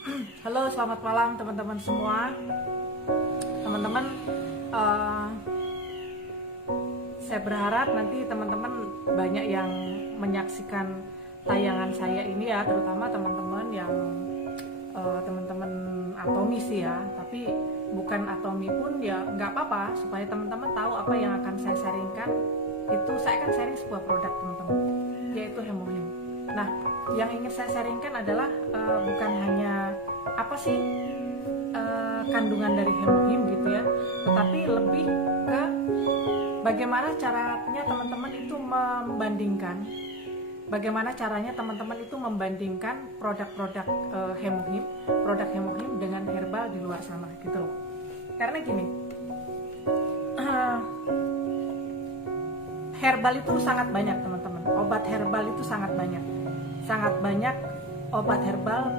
Halo, selamat malam teman-teman semua. Teman-teman, saya berharap nanti teman-teman banyak yang menyaksikan tayangan saya ini ya, terutama teman-teman yang teman-teman atomi sih ya. Tapi bukan atomi pun ya nggak apa-apa, supaya teman-teman tahu apa yang akan saya sharingkan. Itu saya akan sharing sebuah produk teman-teman, yaitu Hemohim. Nah, yang ingin saya sharingkan adalah bukan hanya apa sih kandungan dari Hemohim gitu ya, tetapi lebih ke bagaimana caranya teman-teman itu membandingkan, produk-produk Hemohim, produk Hemohim dengan herbal di luar sana gitu loh. Karena gini, herbal itu sangat banyak teman-teman, obat herbal itu sangat banyak obat herbal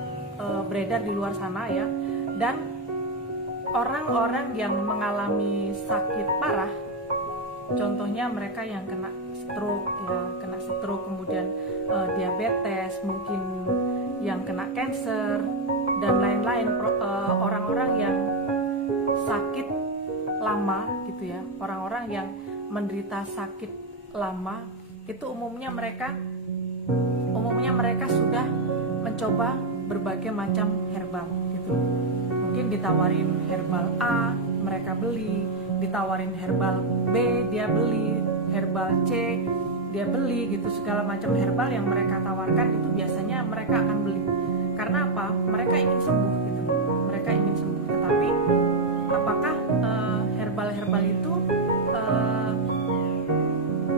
beredar di luar sana ya. Dan orang-orang yang mengalami sakit parah, contohnya mereka yang kena stroke kemudian diabetes, mungkin yang kena cancer dan lain-lain, orang-orang yang sakit lama gitu ya, orang-orang yang menderita sakit lama itu umumnya mereka sudah mencoba berbagai macam herbal gitu. Mungkin ditawarin herbal A, mereka beli, ditawarin herbal B, dia beli, herbal C, dia beli gitu. Segala macam herbal yang mereka tawarkan itu biasanya mereka akan beli. Karena apa? Mereka ingin sembuh gitu. Mereka ingin sembuh. Tetapi apakah herbal-herbal itu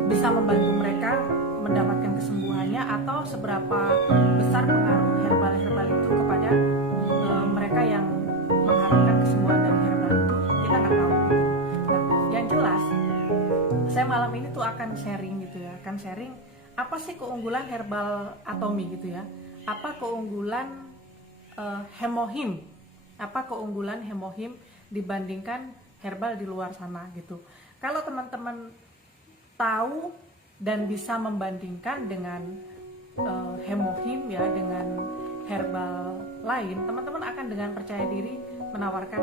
bisa membantu mereka mendapatkan kesembuhannya, atau seberapa besar pengaruh herbal-herbal itu kepada mereka yang mengharapkan kesembuhan dari herbal itu, kita nggak tahu. Nah, yang jelas saya malam ini tuh akan sharing apa sih keunggulan herbal atomi gitu ya, apa keunggulan Hemohim, dibandingkan herbal di luar sana gitu. Kalau teman-teman tahu dan bisa membandingkan dengan Hemohim ya, dengan herbal lain, teman-teman akan dengan percaya diri menawarkan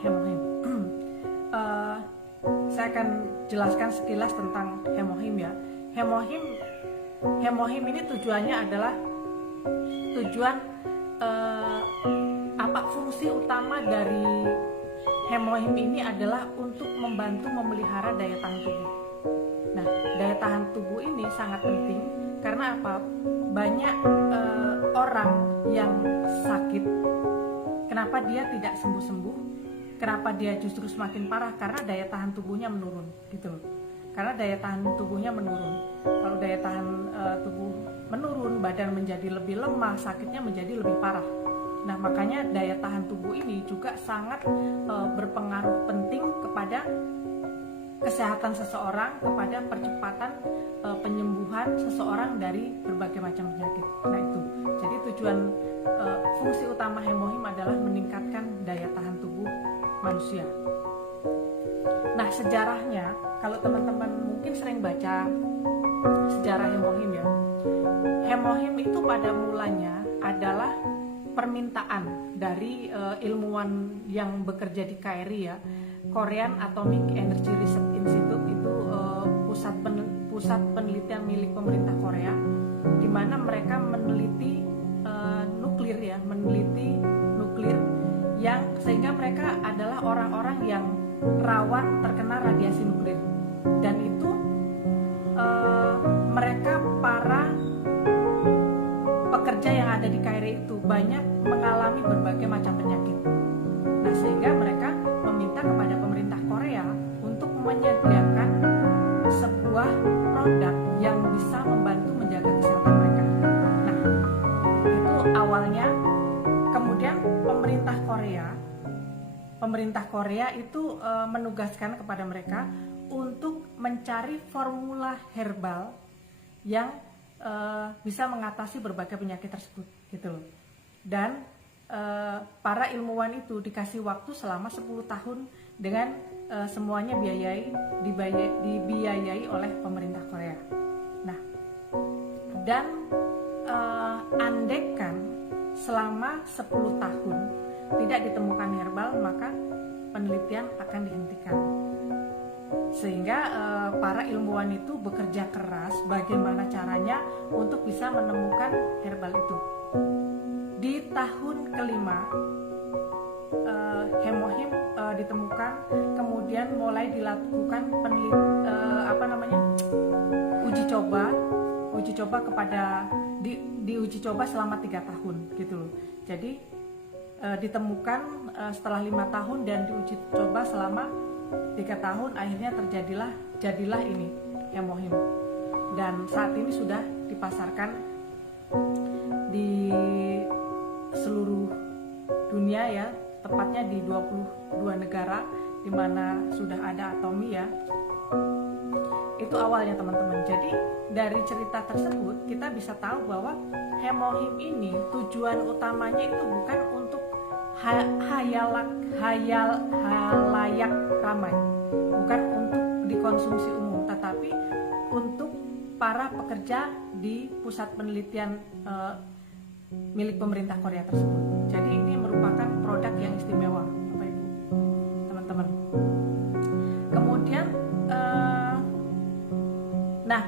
Hemohim. Saya akan jelaskan sekilas tentang Hemohim ya. Hemohim ini tujuannya adalah fungsi utama dari Hemohim ini adalah untuk membantu memelihara daya tahan tubuh. Nah, daya tahan tubuh ini sangat penting karena apa? Banyak orang yang sakit, kenapa dia tidak sembuh-sembuh? Kenapa dia justru semakin parah? Karena daya tahan tubuhnya menurun, gitu. Karena daya tahan tubuhnya menurun. Kalau daya tahan tubuh menurun, badan menjadi lebih lemah, sakitnya menjadi lebih parah. Nah, makanya daya tahan tubuh ini juga sangat berpengaruh penting kepada kesehatan seseorang, kepada percepatan penyembuhan seseorang dari berbagai macam penyakit. Nah itu, jadi tujuan fungsi utama Hemohim adalah meningkatkan daya tahan tubuh manusia. Nah, sejarahnya, kalau teman-teman mungkin sering baca sejarah Hemohim ya, Hemohim itu pada mulanya adalah permintaan dari ilmuwan yang bekerja di KRI ya, Korean Atomic Energy Research Institute, itu pusat penelitian milik pemerintah Korea, di mana mereka meneliti nuklir yang sehingga mereka adalah orang-orang yang rawan terkena radiasi nuklir, dan itu mereka para pekerja yang ada di KRI itu banyak mengalami berbagai macam penyakit. Nah, sehingga mereka meminta kepada pemerintah Korea untuk menyediakan sebuah produk yang bisa membantu menjaga kesehatan mereka. Nah, itu awalnya. Kemudian pemerintah Korea itu menugaskan kepada mereka untuk mencari formula herbal yang bisa mengatasi berbagai penyakit tersebut, gitu loh. Dan para ilmuwan itu dikasih waktu selama 10 tahun dengan semuanya dibiayai oleh pemerintah Korea. Nah, dan selama 10 tahun tidak ditemukan herbal, maka penelitian akan dihentikan. Sehingga para ilmuwan itu bekerja keras bagaimana caranya untuk bisa menemukan herbal itu. Di tahun kelima hemohim ditemukan, kemudian mulai dilakukan uji coba kepada diuji coba selama 3 tahun gitu loh. Jadi ditemukan setelah 5 tahun dan diuji coba selama 3 tahun, akhirnya jadilah ini hemohim, dan saat ini sudah dipasarkan di seluruh dunia ya, tepatnya di 22 negara di mana sudah ada Atomy ya. Itu awalnya teman-teman. Jadi dari cerita tersebut kita bisa tahu bahwa hemohim ini tujuan utamanya itu bukan untuk halayak ramai, bukan untuk dikonsumsi umum, tetapi untuk para pekerja di pusat penelitian milik pemerintah Korea tersebut. Jadi ini merupakan produk yang istimewa, Bapak Ibu, teman-teman. Kemudian, nah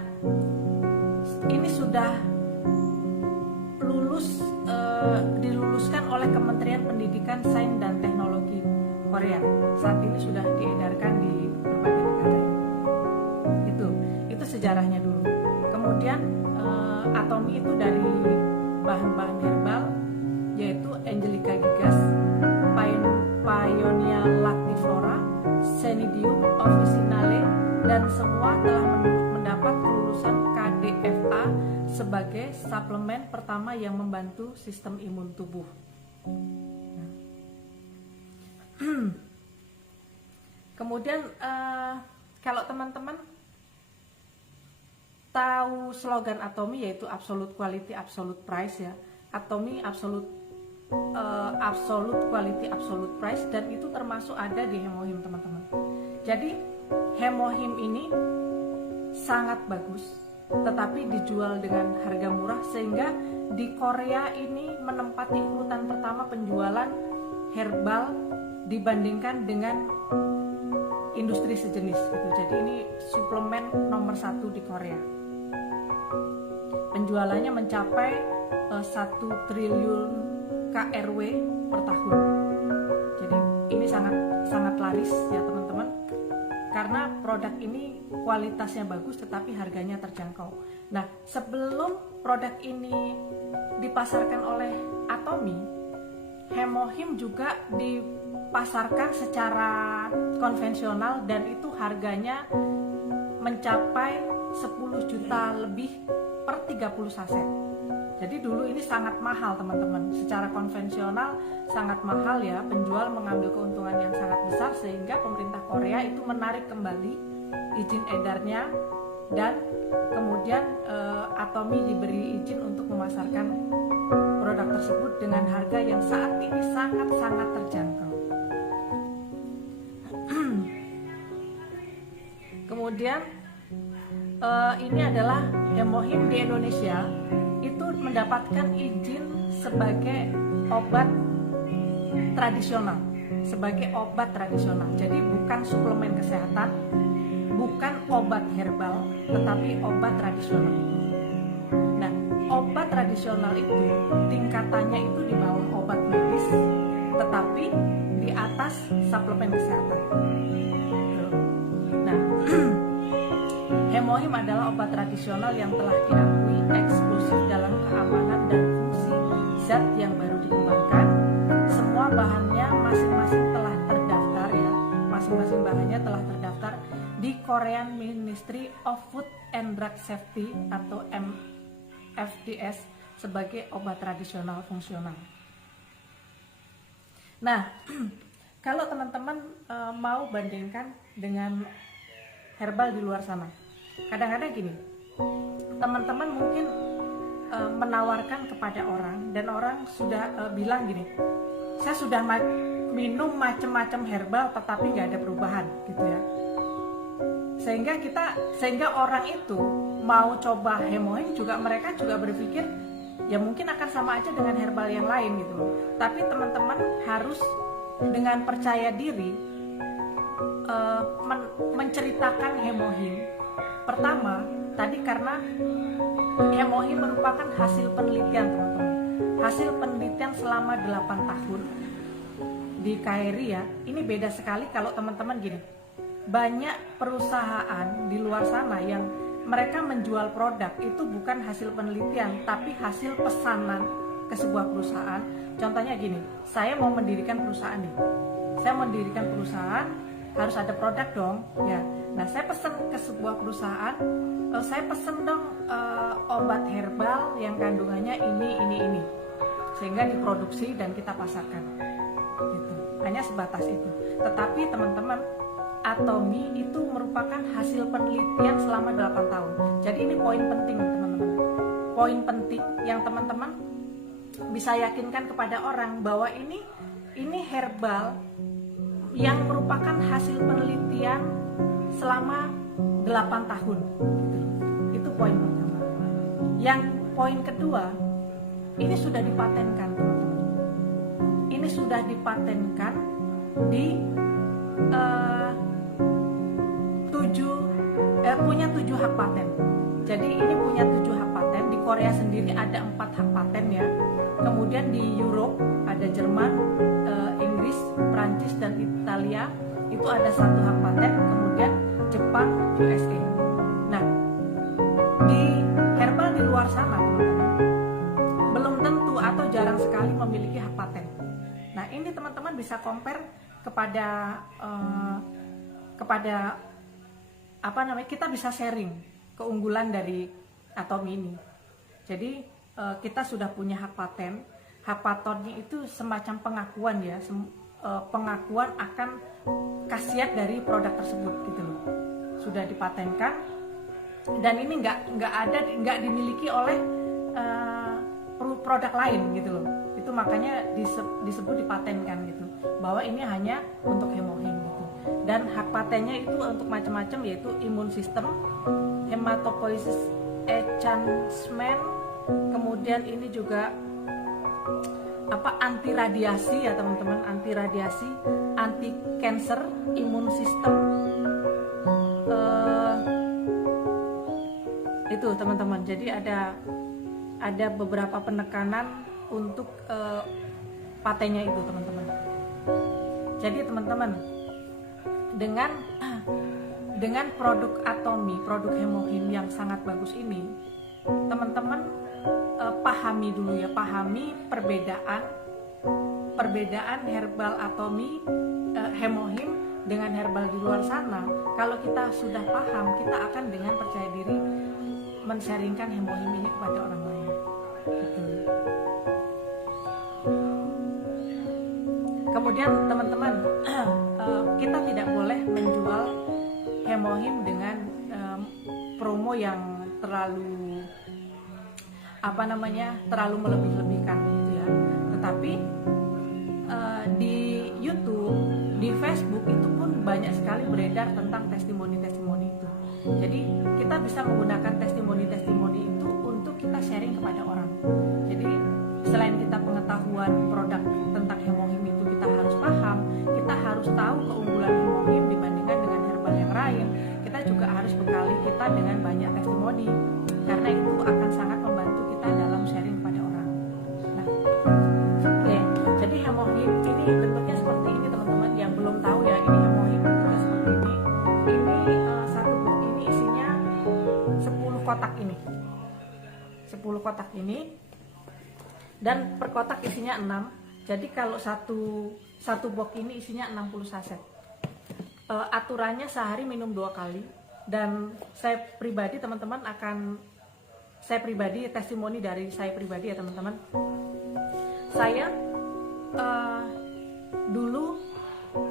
ini sudah diluluskan oleh Kementerian Pendidikan, Sains dan Teknologi Korea. Saat ini sudah diedarkan di berbagai negara. Itu sejarahnya dulu. Kemudian Atomy itu dari bahan-bahan herbal, yaitu Angelica gigas, Paeonia lactiflora, Cenidium officinale, dan semua telah mendapat kelulusan KDFA sebagai suplemen pertama yang membantu sistem imun tubuh. Kemudian kalau teman-teman tahu slogan Atomy, yaitu absolute quality, absolute price ya. Atomy absolute quality, absolute price, dan itu termasuk ada di hemohim, teman-teman. Jadi hemohim ini sangat bagus, tetapi dijual dengan harga murah, sehingga di Korea ini menempati urutan pertama penjualan herbal dibandingkan dengan industri sejenis gitu. Jadi ini suplemen nomor 1 di Korea. Penjualannya mencapai 1 triliun KRW per tahun. Jadi ini sangat laris ya teman-teman, karena produk ini kualitasnya bagus tetapi harganya terjangkau. Nah, sebelum produk ini dipasarkan oleh Atomy, hemohim juga dipasarkan secara konvensional dan itu harganya mencapai 10 juta lebih per 30 saset. Jadi dulu ini sangat mahal teman-teman, secara konvensional sangat mahal ya, penjual mengambil keuntungan yang sangat besar, sehingga pemerintah Korea itu menarik kembali izin edarnya, dan kemudian Atomy diberi izin untuk memasarkan produk tersebut dengan harga yang saat ini sangat-sangat terjangkau. Kemudian ini adalah hemohim di Indonesia itu mendapatkan izin sebagai obat tradisional, jadi bukan suplemen kesehatan, bukan obat herbal, tetapi obat tradisional. Nah, obat tradisional itu tingkatannya itu di bawah obat medis, tetapi di atas suplemen kesehatan. Nah, hemohim adalah obat tradisional yang telah diakui eksklusif dalam keamanan dan fungsi zat yang baru dikembangkan. Semua bahannya masing-masing telah terdaftar ya, masing-masing bahannya telah terdaftar di Korean Ministry of Food and Drug Safety atau MFDS sebagai obat tradisional fungsional. Nah, kalau teman-teman mau bandingkan dengan herbal di luar sana, kadang-kadang gini, teman-teman mungkin menawarkan kepada orang, dan orang sudah bilang gini, saya sudah minum macam-macam herbal tetapi nggak ada perubahan gitu ya, sehingga orang itu mau coba hemohim juga, mereka juga berpikir ya mungkin akan sama aja dengan herbal yang lain gitu loh. Tapi teman-teman harus dengan percaya diri menceritakan hemohim. Pertama, tadi karena hemohim merupakan hasil penelitian teman-teman. Hasil penelitian selama 8 tahun di KRI ya. Ini beda sekali kalau teman-teman gini. Banyak perusahaan di luar sana yang mereka menjual produk itu bukan hasil penelitian, tapi hasil pesanan ke sebuah perusahaan. Contohnya gini, saya mau mendirikan perusahaan nih. Saya mendirikan perusahaan, harus ada produk dong, ya. Nah, saya pesan ke sebuah perusahaan, saya pesen dong obat herbal yang kandungannya ini, sehingga diproduksi dan kita pasarkan. Gitu. Hanya sebatas itu. Tetapi teman-teman, Atomy itu merupakan hasil penelitian selama 8 tahun. Jadi ini poin penting teman-teman. Poin penting yang teman-teman bisa yakinkan kepada orang bahwa ini herbal yang merupakan hasil penelitian selama 8 tahun. Itu poin pertama. Yang poin kedua, ini sudah dipatenkan teman-teman. Ini sudah dipatenkan di punya 7 hak paten. Jadi ini punya 7 hak paten. Di Korea sendiri ada 4 hak paten ya. Kemudian di Europe ada Jerman, Inggris, Prancis dan Italia itu ada 1 hak paten. Kemudian Jepang, USA. Nah, di herbal di luar sana teman-teman belum tentu atau jarang sekali memiliki hak paten. Nah, ini teman-teman bisa compare kepada kita bisa sharing keunggulan dari Atomy ini. Jadi kita sudah punya hak paten. Hak patennya itu semacam pengakuan ya, pengakuan akan khasiat dari produk tersebut gitu loh. Sudah dipatenkan dan ini nggak dimiliki oleh produk lain gitu loh. Itu makanya disebut dipatenkan gitu, bahwa ini hanya untuk hemohim gitu. Dan hak patennya itu untuk macam-macam, yaitu imun sistem, hematopoiesis enhancement, kemudian ini juga anti radiasi ya teman-teman, anti radiasi, anti cancer, imun sistem, itu teman-teman. Jadi ada beberapa penekanan untuk patennya itu teman-teman. Jadi teman-teman, dengan produk Atomy, produk hemohim yang sangat bagus ini, teman-teman pahami dulu ya, pahami perbedaan herbal Atomy, hemohim dengan herbal di luar sana. Kalau kita sudah paham, kita akan dengan percaya diri men-sharingkan hemohim ini kepada orang lain. Gitu. Kemudian teman-teman, kita tidak boleh menjual hemohim dengan promo yang terlalu terlalu melebih-lebihkan gitu ya. Tetapi di YouTube, di Facebook itu pun banyak sekali beredar tentang testimoni-testimoni itu. Jadi kita bisa menggunakan testimoni-testimoni itu untuk kita sharing kepada orang. Jadi selain kita pengetahuan produk tentang hemohim itu kita harus paham, kita harus tahu keunggulan hemohim dibandingkan dengan herbal yang lain. Kita juga harus bekali kita dengan banyak testimoni, karena itu akan sangat membantu kita dalam sharing kepada orang. Nah, oke. Jadi hemohim ini bentuknya seperti ini teman-teman. Yang belum tahu ya, ini hemohim bentuknya seperti ini. Ini satu box ini isinya 10 kotak ini. 10 kotak ini. Dan per kotak isinya 6. Jadi kalau satu box ini isinya 60 saset. Aturannya sehari minum 2 kali. Dan saya pribadi teman-teman testimoni dari saya pribadi ya teman-teman. Saya dulu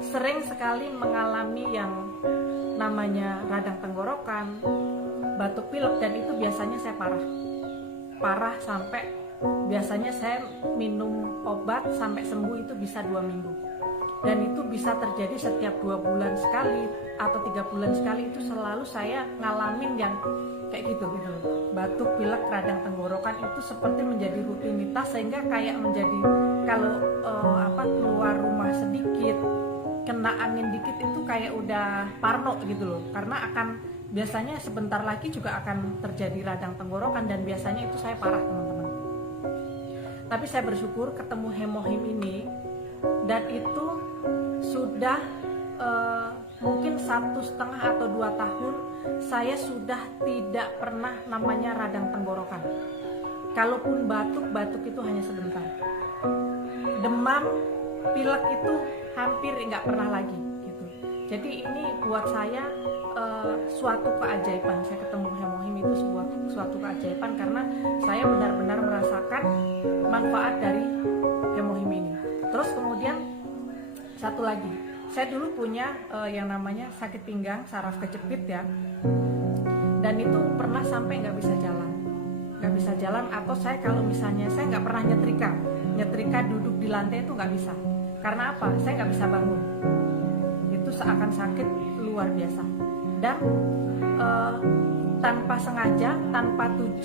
sering sekali mengalami yang namanya radang tenggorokan, batuk pilek, dan itu biasanya saya parah sampai biasanya saya minum obat sampai sembuh itu bisa 2 minggu. Dan itu bisa terjadi setiap 2 bulan sekali atau 3 bulan sekali. Itu selalu saya ngalamin yang kayak gitu gitu. Batuk, pilek, radang tenggorokan itu seperti menjadi rutinitas, sehingga kayak menjadi kalau keluar rumah sedikit, kena angin dikit itu kayak udah parno gitu loh, karena akan biasanya sebentar lagi juga akan terjadi radang tenggorokan, dan biasanya itu saya parah teman-teman. Tapi saya bersyukur ketemu Hemohim ini, dan itu sudah mungkin 1,5 atau 2 tahun saya sudah tidak pernah namanya radang tenggorokan. Kalaupun batuk itu hanya sebentar. Demam, pilek itu hampir nggak pernah lagi gitu. Jadi ini buat saya suatu keajaiban. Saya ketemu Hemohim itu suatu keajaiban, karena saya benar-benar merasakan manfaat dari Hemohim ini. Terus kemudian satu lagi, saya dulu punya yang namanya sakit pinggang, saraf kejepit ya, dan itu pernah sampai nggak bisa jalan, atau saya kalau misalnya saya nggak pernah nyetrika duduk di lantai itu nggak bisa. Karena apa? Saya nggak bisa bangun. Itu seakan sakit luar biasa. Dan tanpa sengaja,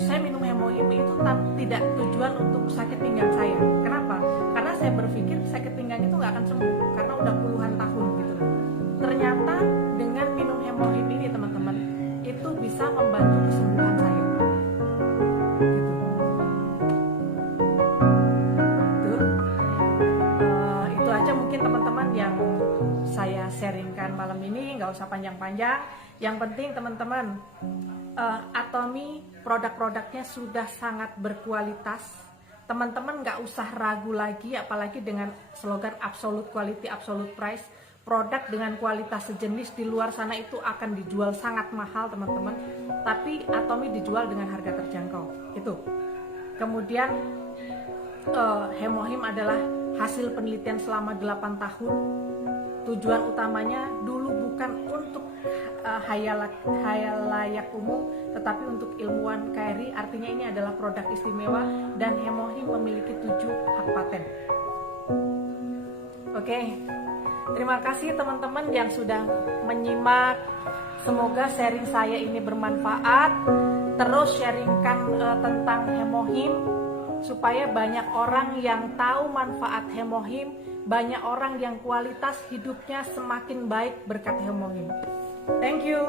saya minum Hemohim itu tidak tujuan untuk sakit pinggang saya. Kenapa? Karena saya berpikir sakit pinggang itu nggak akan sembuh, karena udah puluhan tahun gitu. Ternyata dengan minum Hemohim ini teman-teman, itu bisa membantu kesembuhan saya. Gitu. Itu aja mungkin teman-teman yang saya sharingkan malam ini, nggak usah panjang-panjang. Yang penting teman-teman, Atomy produk-produknya sudah sangat berkualitas. Teman-teman nggak usah ragu lagi, apalagi dengan slogan absolute quality, absolute price. Produk dengan kualitas sejenis di luar sana itu akan dijual sangat mahal teman-teman, tapi Atomy dijual dengan harga terjangkau. Itu. Kemudian Hemohim adalah hasil penelitian selama 8 tahun. Tujuan utamanya dulu bukan untuk khayalayak umum, tetapi untuk ilmuwan KRI. Artinya ini adalah produk istimewa, dan Hemohim memiliki 7 hak paten. Oke, terima kasih teman-teman yang sudah menyimak. Semoga sharing saya ini bermanfaat. Terus sharingkan tentang Hemohim, supaya banyak orang yang tahu manfaat Hemohim, banyak orang yang kualitas hidupnya semakin baik berkat Hemohim. Thank you.